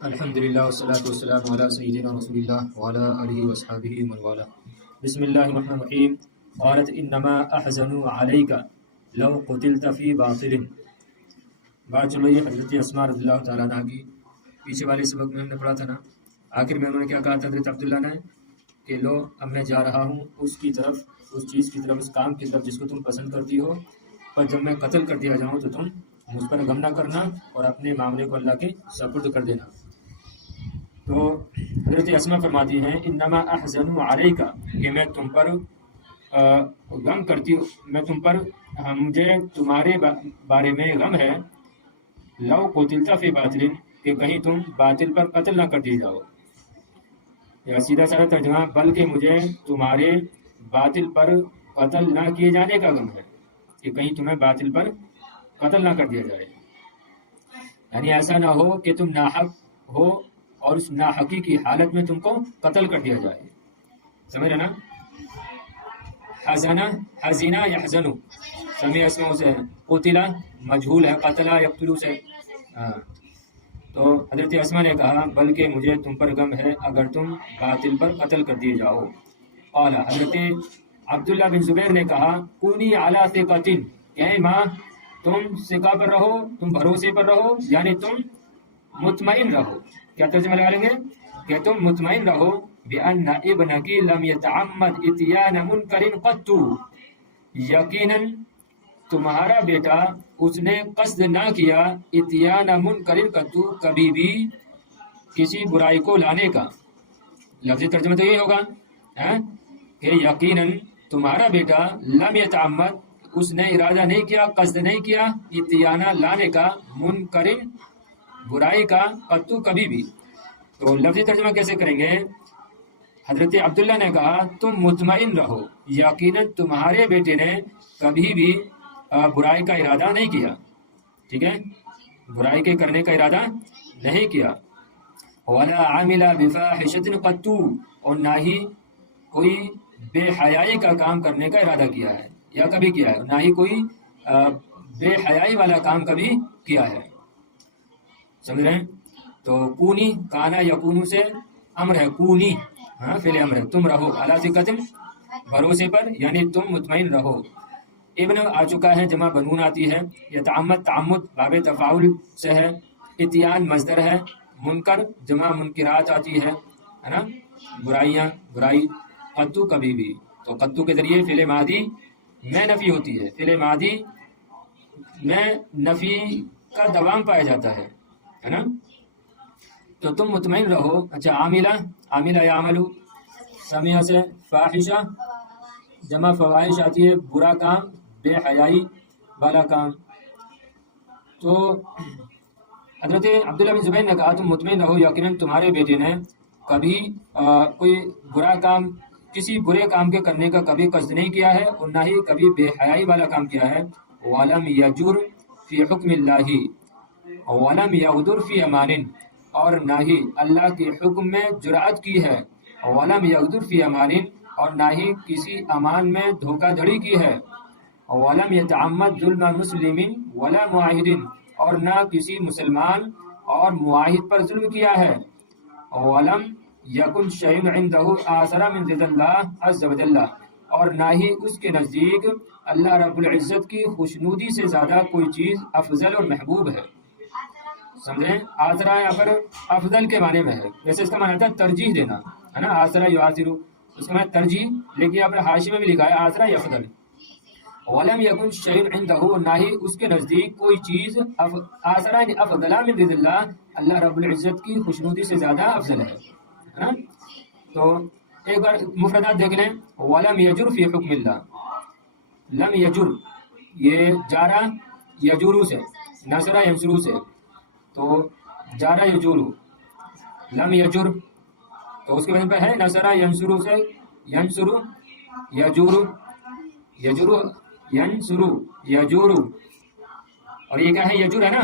الحمدللہ والصلاة والسلام علی سیدنا رسول اللہ وعلی آلہ وصحبہ ومن والہ. بسم اللہ الرحمن الرحیم. قالت انما احزن علیک لو قتلت فی باطل. بات چل رہی ہے حضرت اسماء رضی اللہ تعالیٰ عنہ کی. پیچھے والے سبق میں ہم نے پڑھا تھا نا، آخر میں انہوں نے کیا کہا تھا حضرت عبداللہ نے کہ لو اب میں جا رہا ہوں اس کی طرف، اس چیز کی طرف، اس کام کی طرف جس کو تم پسند کرتی ہو، پر جب میں قتل کر دیا جاؤں تو تم مجھ پر غم نہ کرنا اور اپنے معاملے کو اللہ کے سپرد کر دینا. تو حضرت اسماء فرماتی ہیں انما احزن علیک، کہ میں تم پر غم کرتی ہوں، میں تم پر مجھے تمہارے بارے میں غم ہے، لو قتلت فی باطل، کہ کہیں تم باطل پر قتل نہ کر دیے جاؤ، یا سیدھا سادہ ترجمہ بلکہ مجھے تمہارے باطل پر قتل نہ کیے جانے کا غم ہے، کہ کہیں تمہیں باطل پر قتل نہ کر دیا جائے. یعنی ایسا نہ ہو کہ تم ناحق ہو اور اس ناحقی کی حالت میں تم کو قتل کر دیا جائے. سمجھ رہے نا؟ حزینہ یحزنو سمیع اسموں سے، قتلہ مجہول ہے، قتلہ یقتلو سے. تو حضرت اسماء نے کہا بلکہ مجھے تم پر غم ہے اگر تم باطل پر قتل کر دیے جاؤ. قال حضرت عبداللہ بن زبیر نے کہا کونی علی ثقۃ، کہ ماں تم ثقہ پر رہو، تم بھروسے پر رہو، یعنی تم مطمئن رہو. کیا ترجمہ لگا لیں گے کہ تم مطمئن رہو بأن ابنک لم يتعمد اتیان منکر قط، یقیناً تمہارا بیٹا اس نے قصد نہ کیا اتیان منکر قط، کبھی بھی کسی برائی کو لانے کا. لفظی ترجمہ تو یہی ہوگا کہ یقیناً تمہارا بیٹا لم يتعمد، اس نے ارادہ نہیں کیا، قصد نہیں کیا، اتیانہ لانے کا، منکر برائی کا، قطو کبھی بھی. تو لفظی ترجمہ کیسے کریں گے؟ حضرت عبداللہ نے کہا تم مطمئن رہو، یقیناً تمہارے بیٹے نے کبھی بھی برائی کا ارادہ نہیں کیا. ٹھیک ہے، برائی کے کرنے کا ارادہ نہیں کیا. ولا عمل بفاحشۃ قط، اور نہ ہی کوئی بے حیائی کا کام کرنے کا ارادہ کیا ہے یا کبھی کیا ہے، نہ ہی کوئی بے حیائی والا کام کبھی کیا ہے. سمجھ رہے ہیں؟ تو کونی کانا یکونو سے امر ہے، کونی فعل امر ہے، تم رہو، علی ثقۃ بھروسے پر، یعنی تم مطمئن رہو. ابن آ چکا ہے، جمع بنون آتی ہے. یتعمد تعمد باب تفاعل سے ہے. اتیان مصدر ہے. منکر جمع منکرات آتی ہے نا، برائیاں، برائی. قطو کبھی بھی، تو قطو کے ذریعے فعل ماضی میں نفی ہوتی ہے، فعل ماضی میں نفی کا دوام پایا جاتا ہے نا. تو تم مطمئن رہو. اچھا، عاملہ یعملو سمیع سے فاحشہ جمع فواحش آتی ہے، برا کام، بے حیائی والا کام. تو حضرت عبداللہ بن زبیر نے کہا تم مطمئن رہو، یقیناً تمہارے بیٹے نے کبھی کوئی برا کام، کسی برے کام کے کرنے کا کبھی قصد نہیں کیا ہے اور نہ ہی کبھی بے حیائی والا کام کیا ہے. وَلَمْ يَجُرْ فِي حُکْمِ اللَّهِ وَلَمْ يَغْدُرْ فِي أَمَانٍ، اور نہ ہی اللہ کے حکم میں جرأت کی ہے. وَلَمْ يَغْدُرْ فِي أَمَانٍ، اور نہ ہی کسی امان میں دھوکہ دھڑی کی ہے. وَلَمْ يَتَعَمَّدْ ظُلْمَ مُسْلِمٍ وَلَا مُعَاہِدٍ، اور نہ کسی مسلمان اور معاہد پر ظلم کیا ہے. وَلَمْ يَكُنْ شَيْءٌ عِنْدَهُ آثَرَ مِنْ رِضَى اللَّهِ عَزَّ وَجَلَّ، اور نہ ہی اس کے نزدیک اللہ رب العزت کی خوشنودی سے زیادہ کوئی چیز افضل اور محبوب ہے. سمجھیں؟ آسرا یہاں پر افضل کے معنی میں ہے، جیسے اس کا معنی ہے ترجیح دینا، ہے نا. آسرا یؤثر، اس کا معنی ترجیح، لیکن یہاں پر حاشی میں بھی لکھا ہے آسرا یفضل. ولم یکن شیء عنده، نہ ہی اس کے نزدیک کوئی چیز آسرا افضل من رضی اللہ، اللہ رب العزت کی خوشنودی سے زیادہ افضل ہے نا. تو ایک بار مفردات دیکھ لیں. ولم یجر فی حکم اللہ، لم یجر یہ جارا یجورو سے، نصرہ ینصرو سے، تو جارا یجورو، لم یجر تو اس کے وزن پہ ہے نصرہ ینصرو سے، ینصرو یجورو، یجورو ینصرو یجورو، اور یہ کیا ہے؟ یجور ہے نا،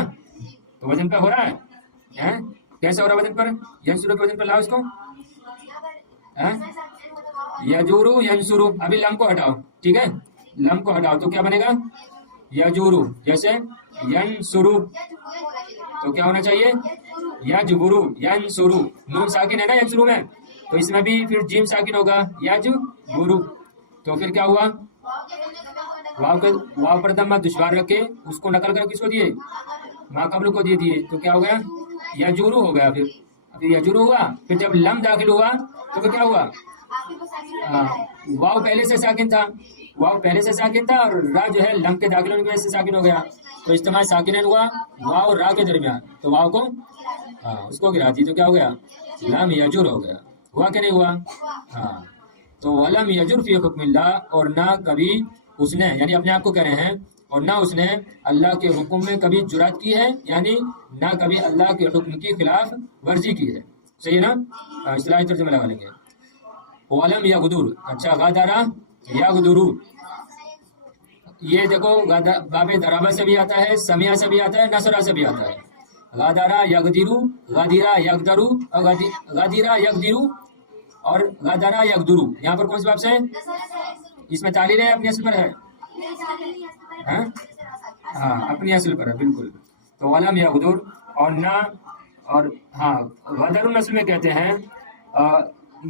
تو وزن پہ ہو رہا ہے. کیسے ہو رہا ہے وزن پر؟ ینصرو کے وزن پر لاؤ اس کو، یجورو ینصرو. ابھی لم کو ہٹاؤ، ٹھیک ہے، لم کو ہٹاؤ تو کیا بنے گا؟ یجورو. جیسے ینصرو تو کیا ہونا چاہیے؟ یجبرو ینصرو، نون ساکن ہے نا ینصرو میں، تو اس میں بھی پھر جیم ساکن ہوگا یجبرو، تو پھر کیا ہوا، واو پر دم دشوار رکھ کے اس کو نقل کر کس کو دیے، ما قبل کو دے دیے، تو کیا ہو گیا یجورو ہو گیا، پھر یجورو ہوا، پھر جب لم داخل ہوا تو پھر کیا ہوا، واو پہلے سے ساکن تھا، واو پہلے سے ساکن تھا اور را جو ہے لم کے داخل ہونے کی وجہ سے ساکن ہو گیا، تو اجتماع ساکنین ہوا واو اور را کے درمیان، تو واو کو اس کو گرا دی، تو کیا ہو گیا لم یجر ہو گیا، ہوا کہ نہیں ہوا، ہاں، تو ولم یجر فی حکم اللہ، اور نہ کبھی اس نے، یعنی اپنے آپ کو کہہ رہے ہیں، اور نہ اس نے اللہ کے حکم میں کبھی جرات کی ہے، یعنی نہ کبھی اللہ کے حکم کی خلاف ورزی کی ہے، صحیح ہے نا، اصطلاحی ترجمہ لگا لیں گے، ولم یغدر، اچھا غدرا یغدرو، یہ دیکھو باب درابہ سے بھی آتا ہے، سمیہ سے بھی آتا ہے، نصرہ سے بھی آتا ہے، غدرا یغدرو، غدیرا یغدرو، غدیرا یغدرو اور غدرا یغدرو، یہاں پر کون سے باب سے ہے، اس میں تعلیل ہے اپنی اصل پر ہے، ہاں اپنی اصل پر ہے بالکل، تو ولم یغدر، اور نہ، اور ہاں غدر نسل میں کہتے ہیں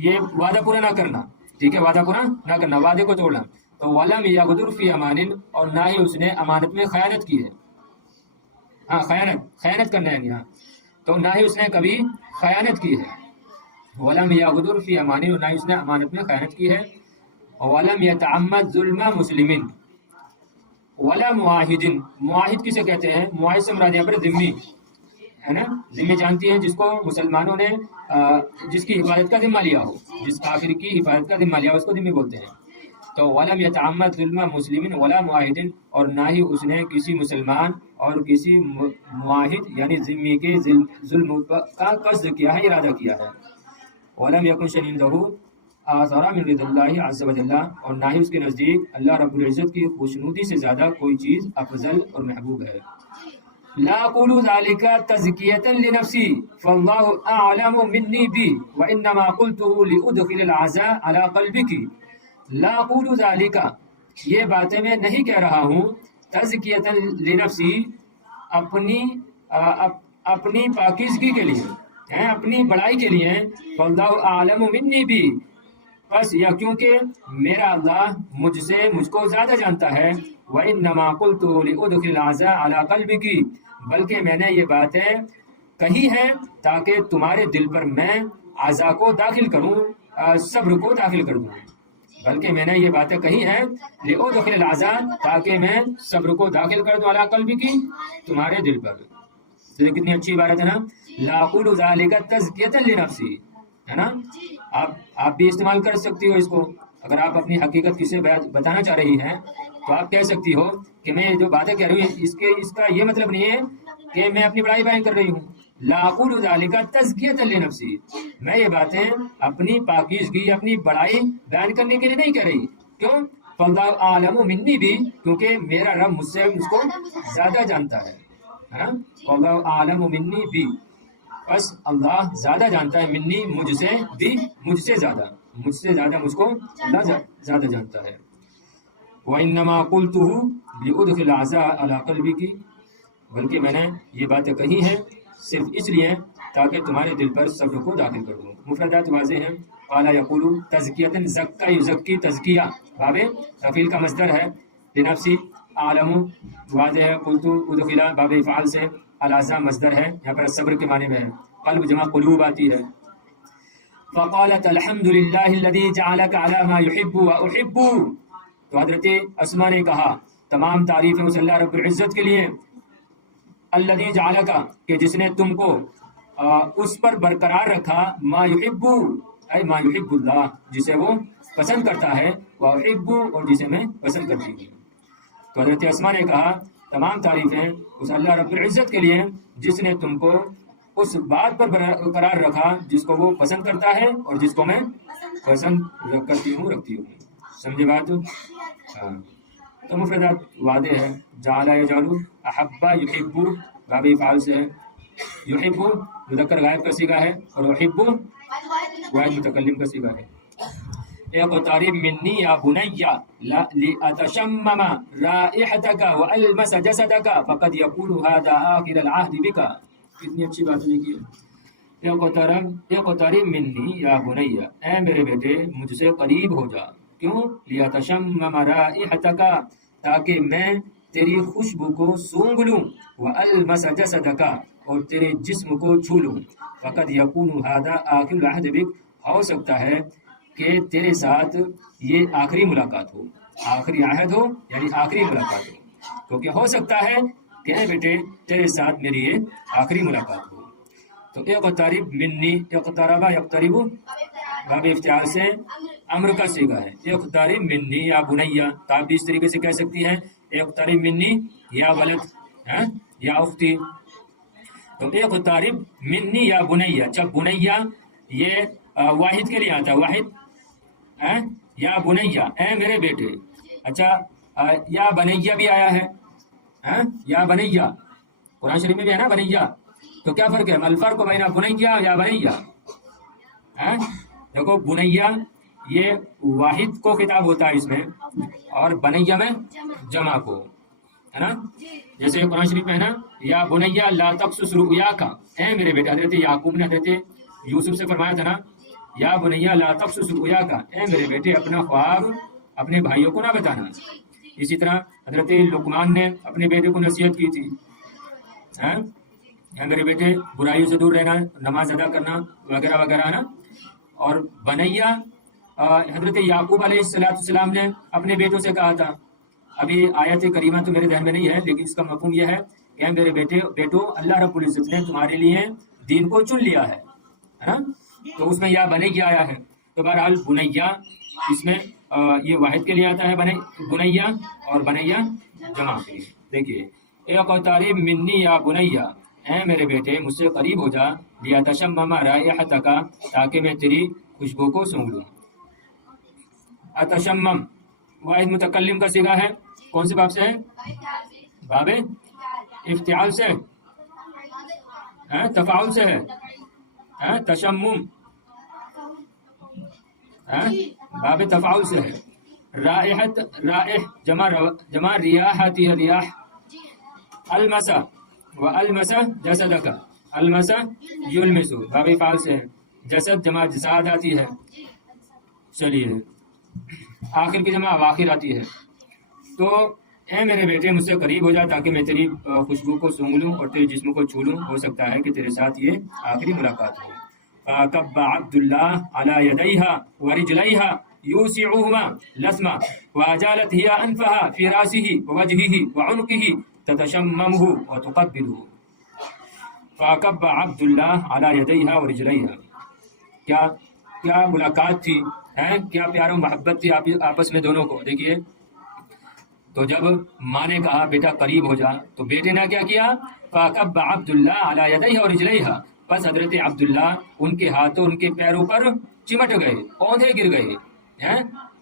یہ وعدہ پورا نہ کرنا، ٹھیک ہے، وعدہ پورا نہ کرنا، وعدے کو توڑنا، تو ولم یغدر فی امان، اور نہ ہی اس نے امانت میں خیانت کی ہے، ہاں خیانت کرنا ہے یہاں، تو نہ ہی اس نے کبھی خیانت کی ہے، ولم یغدر فی امان، اور نہ ہی اس نے امانت میں خیانت کی ہے، ولم یتعمد ظلم مسلمین، ولا معاہد، معاہد کسے کہتے ہیں، معاہد سے مراد یہاں پر ذمی ہے نا، ذمہ جانتی ہیں جس کو مسلمانوں نے جس کی حفاظت کا ذمہ لیا ہو، جس کافر کی حفاظت کا ذمہ لیا ہو اس کو ذمہ بولتے ہیں، تو ولم یتعمد ظلم مسلمین ولا معاہد، اور نہ ہی اس نے کسی مسلمان اور کسی معاہد یعنی ذمی کے ظلم کا قصد کیا ہے، ارادہ کیا ہے، ولم یکن شنیندہ آثارا من رضا اللہ عز و جل، اور نہ ہی اس کے نزدیک اللہ رب العزت کی خوشنودی سے زیادہ کوئی چیز افضل اور محبوب ہے، لا اقول ذلك تزکیۃ لنفسی فاللہ اعلم منی بی وانما قلته لادخل العزاء على قلبك، لا اقول ذلك، یہ باتیں میں نہیں کہہ رہا ہوں، تزکیۃ لنفسی، اپنی پاکیزگی کے لیے، اپنی بڑائی کے لیے، فاللہ اعلم منی بی، بس یا کیونکہ میرا اللہ مجھ کو زیادہ جانتا ہے، وَإِنَّمَا قُلْتُ لِأُدْخِلَ الْعَزَاءَ عَلَىٰ قَلْبِكِ، بلکہ میں نے یہ باتیں کہی ہے تاکہ تمہارے دل پر میں عزا کو داخل کروں، صبر کو داخل کر دوں، بلکہ میں نے یہ باتیں کہی ہیں لِأُدْخِلَ الْعَزَاءَ، تاکہ میں صبر کو داخل کر دوں، عَلَىٰ قَلْبِكِ، تمہارے دل پر، تو کتنی اچھی عبارت ہے نا، لَا أَقُولُ ذَلِكَ تَزْكِيَةً لِنَفْسِي، ہے نا، آپ بھی استعمال کر سکتی ہو اس کو، اگر آپ اپنی حقیقت کسی بتانا چاہ رہی ہیں تو آپ کہہ سکتی ہو کہ میں جو باتیں کہہ رہی ہوں اس کا یہ مطلب نہیں ہے کہ میں اپنی بڑائی بیان کر رہی ہوں، لا اقول ذلك تزکیۃ لنفسی، میں یہ باتیں اپنی پاکیزگی اپنی بڑائی بیان کرنے کے لیے نہیں کہہ رہی، کیوں، فاللہ اعلم منی بھی، کیونکہ میرا رب مجھ سے اس کو زیادہ جانتا ہے نا، فاللہ اعلم منی بھی، بس اللہ زیادہ جانتا ہے، منی مجھ سے بھی، مجھ سے زیادہ مجھ کو اللہ زیادہ جانتا ہے، وَإِنَّمَا قُلْتُهُ لِأُدْخِلَ الْعَزَاءَ عَلَىٰ قَلْبِكِ، بلکہ میں نے یہ باتیں کہی ہیں صرف اس لیے تاکہ تمہارے دل پر صبر کو داخل کر دوں، مفردات واضح ہیں، قال یقول تزکیۃ، زکا یزکی، تزکیہ باب تفعیل کا مصدر ہے، لنفسی عالم واضح ہے، قلت ادخل باب افعال سے، العزا مصدر ہے، یہاں پر صبر کے معنی میں ہے، قلب جمع قلوب آتی ہے، فقالت الحمد للہ الذی جعلک علی ما یحب واحب، تو حضرت اسما نے کہا تمام تعریفیں اس اللہ رب العزت کے لیے، الذی جعلک، کہ جس نے تم کو اس پر برقرار رکھا، ما یحب اے ما یحب اللہ، جسے وہ پسند کرتا ہے، واحب، اور جسے میں پسند کرتی ہوں، تو حضرت اسما نے کہا تمام تعریفیں اس اللہ رب العزت کے لیے جس نے تم کو اس بات پر برقرار رکھا جس کو وہ پسند کرتا ہے اور جس کو میں پسند کرتی ہوں، رکھتی ہوں، سمجھے بات؟ ہاں، تو مفردات واضح ہے، جعل یجعل، احب یحب باب افعال سے ہے، یحب مذکر غائب کا صیغہ ہے اور یحب واحد متکلم کا صیغہ ہے، اقترب منی یا بنی لأتشمم رائحتك وألمس جسدك فقد يكون هذا آخر العهد بك، کتنی اچھی بات ہے دیکھیے. اقترب منی یا بنیا، اے میرے بیٹے مجھ سے قریب ہو جا. کیوں؟ لیتشمم رائحتک، تاکہ میں تیری خوشبو کو سونگھ لوں. والمس جسدک، اور تیرے جسم کو چھو لوں. فقد یکون ھذا آخر العہد بک، ہو سکتا ہے کہ تیرے ساتھ یہ آخری ملاقات ہو، آخری عہد ہو یعنی آخری ملاقات ہو. کیونکہ ہو سکتا ہے کہ اے بیٹے تیرے ساتھ میری یہ آخری ملاقات ہو. تو اقترب منی، اقترب یقترب باب افتعال سے امر کا صیغہ ہے. اقترب منی یا بنیا، تو آپ بھی اس طریقے سے کہہ سکتی ہیں اقترب منی یا ولد یا اختی. تو اقترب منی یا بنیا. جب بنیا یہ واحد کے لیے آتا ہے، واحد یا بنیا اے میرے بیٹے. اچھا یا بنیا بھی آیا ہے، یا بنیا قرآن شریف میں بھی ہے نا بنیا. تو کیا فرق ہے؟ الفرق بین بنیا یا بنیا. دیکھو بنیا یہ واحد کو خطاب ہوتا ہے اس میں، اور بنیا میں جمع کو، ہے نا. جیسے قرآن شریف میں ہے نا یا بنیا لا تقصص رؤیاک، اے میرے بیٹے. حضرت یعقوب نے حضرت یوسف سے فرمایا تھا نا یا بنیا لا تقصص رؤیاک، اے میرے بیٹے اپنا خواب اپنے بھائیوں کو نہ بتانا. اسی طرح حضرت لقمان نے اپنے بیٹے کو نصیحت کی تھی، میرے بیٹے برائیوں سے دور رہنا، نماز ادا کرنا وغیرہ وغیرہ نا. اور بنیا حضرت یعقوب علیہ السلام نے اپنے بیٹوں سے کہا تھا. ابھی آیت کریمہ تو میرے ذہن میں نہیں ہے، لیکن اس کا مفہوم یہ ہے کہ میرے بیٹو اللہ رب العزت نے تمہارے لیے دین کو چن لیا ہے نا. تو اس میں یا بنیا آیا ہے. تو بہرحال بنیا اس میں یہ واحد کے لیے آتا ہے بنیا، اور بنیا جمع کے لیے. دیکھیے اقترب منی یا بنیا، اے میرے بیٹے مجھ سے قریب ہو جا. لیتشمم رائحتک، تاکہ میں تیری خوشبو کو سونگھ لوں. اتشمم واحد متکلم کا صیغہ ہے. کون سے باب سے ہے؟ باب افتعال سے، تفاعل سے ہے. تشمم باب تفاعل سے ہے. رائحت، رائح جمع ریاحتی ہے، ریاح. المسا والمسا جسدک، المسا یلمسو باب فعال سے ہے. جسد جمع جساد آتی ہے. چلیے آخر کی جمع اواخر آتی ہے. تو اے میرے بیٹے مجھ سے قریب ہو جا تاکہ میں تیری خوشبو کو سونگھ لوں اور تیرے جسم کو چھو لوں. ہو سکتا ہے کہ تیرے ساتھ یہ آخری ملاقات ہو. فَكَبَّ عَبْدُ اللَّهِ عَلَى يَدَيْهَا وَرِجْلَيْهَا يُوسِعُهُمَا لَسْمًا وَأَجَالَتْ هِيَ أَنْفَهَا فِي رَأْسِهِ وَوَجْهِهِ وَعُنُقِهِ تَتَشَمَّمُهُ وَتُقَبِّلُهُ. فَكَبَّ عَبْدُ اللَّهِ عَلَى يَدَيْهَا وَرِجْلَيْهَا. کیا ملاقات تھی، کیا پیار و محبت تھی آپس میں دونوں کو. دیکھیے تو جب ماں نے کہا بیٹا قریب ہو جا، تو بیٹے نے کیا کیا؟ فَكَبَّ عَبْدُ اللَّهِ عَلَى يَدَيْهَا وَرِجْلَيْهَا. بس حضرت عبداللہ ان کے ہاتھوں ان کے پیروں پر چمٹ گئے، اوندھے گر گئے.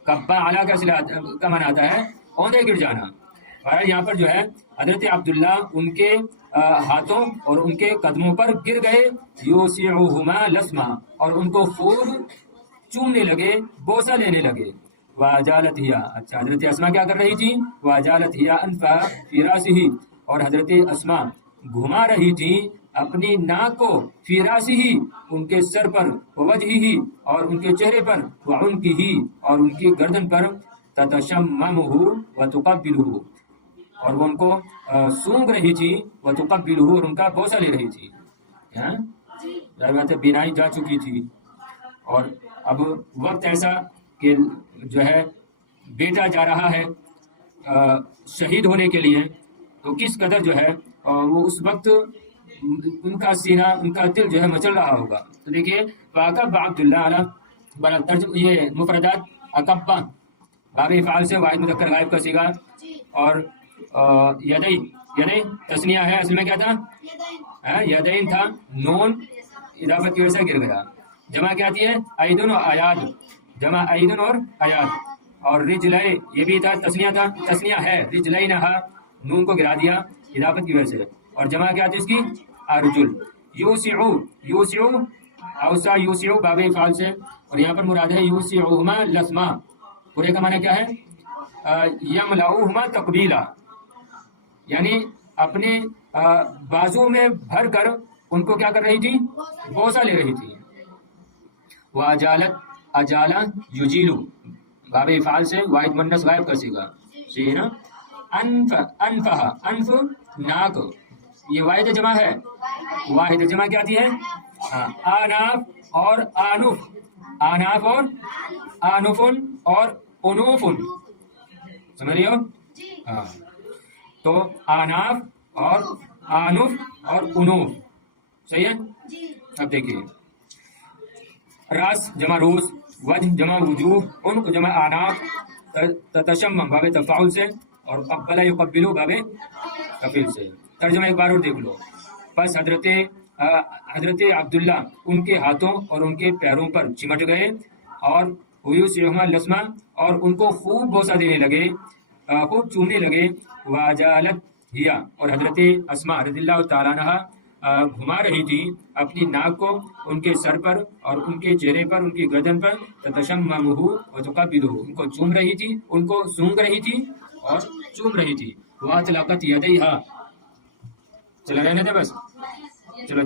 کبا اعلیٰ کا معنی آتا ہے اوندھے گر جانا. یہاں پر جو ہے حضرت عبداللہ ان کے ہاتھوں اور ان کے قدموں پر گر گئے. یوسعہما لسما، اور ان کو خوب چومنے لگے، بوسہ لینے لگے. واجالت ہیا، اچھا حضرت اسما کیا کر رہی تھی؟ واجالت ہیا انفا فی راسہ، اور حضرت اسما گھما رہی تھی اپنی ناک کو فی راسہ ان کے سر پر، وجہہ اور ان کے چہرے پر، وعنقہ اور ان کی گردن پر، تتشممہ وتقبلہ اور وہ ان کو سونگ رہی تھی، وتقبلہ اور ان کا بوسہ لے رہی تھی. بات ہے بینائی جا چکی تھی، اور اب وقت ایسا کہ جو ہے بیٹا جا رہا ہے شہید ہونے کے لیے، تو کس قدر جو ہے وہ اس وقت ان کا سینہ ان کا دل جو ہے مچل رہا ہوگا. تو دیکھیے فَأَكَبَّ عَبْدُ اللَّهِ عَلَى، یہ مفردات اکبا باب افعال سے واحد مذکر غائب کا صیغہ. اور یدئی تسنیہ ہے، اصل میں کیا تھا؟ یدین تھا، نون اضافت کی وجہ سے گر گیا. جمع کیا آتی ہے؟ ایدن و ایاد، جمع ایدن اور ایاد. اور رجلے یہ بھی تھا، تسنیہ تھا، تسنیہ ہے رجلینہا، نون کو گرا دیا اضافت کی وجہ سے. اور جمع کیا آتی ہے اس کی؟ ارجل. یوسعو، یوسعو اوسع یوسعو باب افعال سے. اور یہاں پر مراد ہے یوسعہما لسما، پورے کا معنی کیا ہے؟ یملؤہما تقبیلا، یعنی اپنے بازو میں بھر کر ان کو کیا کر رہی تھی؟ بوسہ لے رہی تھی. واجالت اجالا یجیلو باب افعال سے واحد مؤنث غائب کا صیغہ صحیح ہے نا. انف انفہ انف ناک یہ واحد جمع ہے. واحد جمع کیا آتی ہے؟ ہاں آناف اور آنف آناف اور آنفن اور انوفن سمجھ رہی ہو؟ ہاں تو آناف اور آنف اور انوف صحیح ہے. اب دیکھیے راس جمع روس وجہ جمع وجوہ عنق جمع آناف تتشمم باب تفاعل سے اور قبل یقبلو باب تفعیل سے. ترجمہ ایک بار اور دیکھ لو. بس حضرت عبداللہ ان کے ہاتھوں اور ان کے پیروں پر چمٹ گئے اور ویوسعہما لسما اور ان کو خوب بوسہ دینے لگے خوب چومنے لگے. واجالت ہیا اور حضرت اسماء رضی اللہ تعالیٰ عنہا گھما رہی تھی اپنی ناک کو ان کے سر پر اور ان کے چہرے پر ان کی گردن پر. تتشممہ وتقبلہ ان کو چوم رہی تھی ان کو سونگ رہی تھی اور چوم رہی تھی. واطلقت یدیہا چلا رہنے دے بس چلو